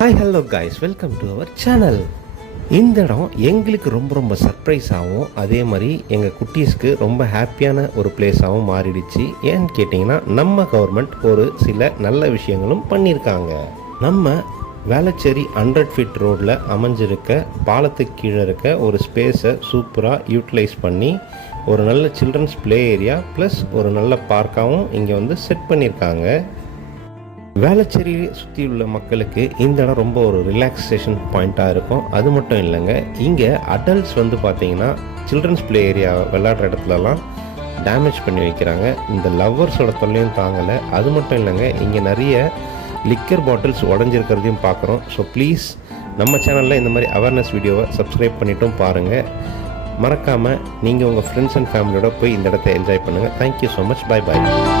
Hi hello guys, welcome to our channel. இந்த இடம் எங்களுக்கு ரொம்ப சர்ப்ரைஸாகவும் அதே மாதிரி எங்கள் குட்டீஸ்க்கு ரொம்ப ஹாப்பியான ஒரு பிளேஸாகவும் மாறிடுச்சு. ஏன்னு கேட்டிங்கன்னா, நம்ம கவர்மெண்ட் ஒரு சில நல்ல விஷயங்களும் பண்ணியிருக்காங்க. நம்ம வேளச்சேரி 100 ஃபீட் ரோடில் அமைஞ்சிருக்க பாலத்துக்கு கீழே இருக்க ஒரு ஸ்பேஸை சூப்பராக யூட்டிலைஸ் பண்ணி ஒரு நல்ல சில்ட்ரன்ஸ் ப்ளே ஏரியா ப்ளஸ் ஒரு நல்ல பார்க்காகவும் இங்கே வந்து செட் பண்ணியிருக்காங்க. வேளச்சேரியை சுற்றி உள்ள மக்களுக்கு இந்த இடம் ரொம்ப ஒரு ரிலாக்ஸேஷன் பாயிண்ட்டாக இருக்கும். அது மட்டும் இல்லைங்க, இங்கே அடல்ட்ஸ் வந்து பார்த்திங்கன்னா சில்ட்ரன்ஸ் ப்ளே ஏரியா விளையாடுற இடத்துலலாம் டேமேஜ் பண்ணி வைக்கிறாங்க. இந்த லவ்வர்ஸோட தொல்லையும் தாங்கலை. அது மட்டும் இல்லைங்க, இங்கே நிறைய லிக்கர் பாட்டில்ஸ் உடஞ்சிருக்கிறதையும் பார்க்குறோம். ஸோ ப்ளீஸ் நம்ம சேனலில் இந்த மாதிரி அவேர்னஸ் வீடியோவை சப்ஸ்கிரைப் பண்ணிட்டும் பாருங்கள். மறக்காமல் நீங்கள் உங்கள் ஃப்ரெண்ட்ஸ் அண்ட் ஃபேமிலியோட போய் இந்த இடத்த என்ஜாய் பண்ணுங்கள். Thank you so much. Bye bye.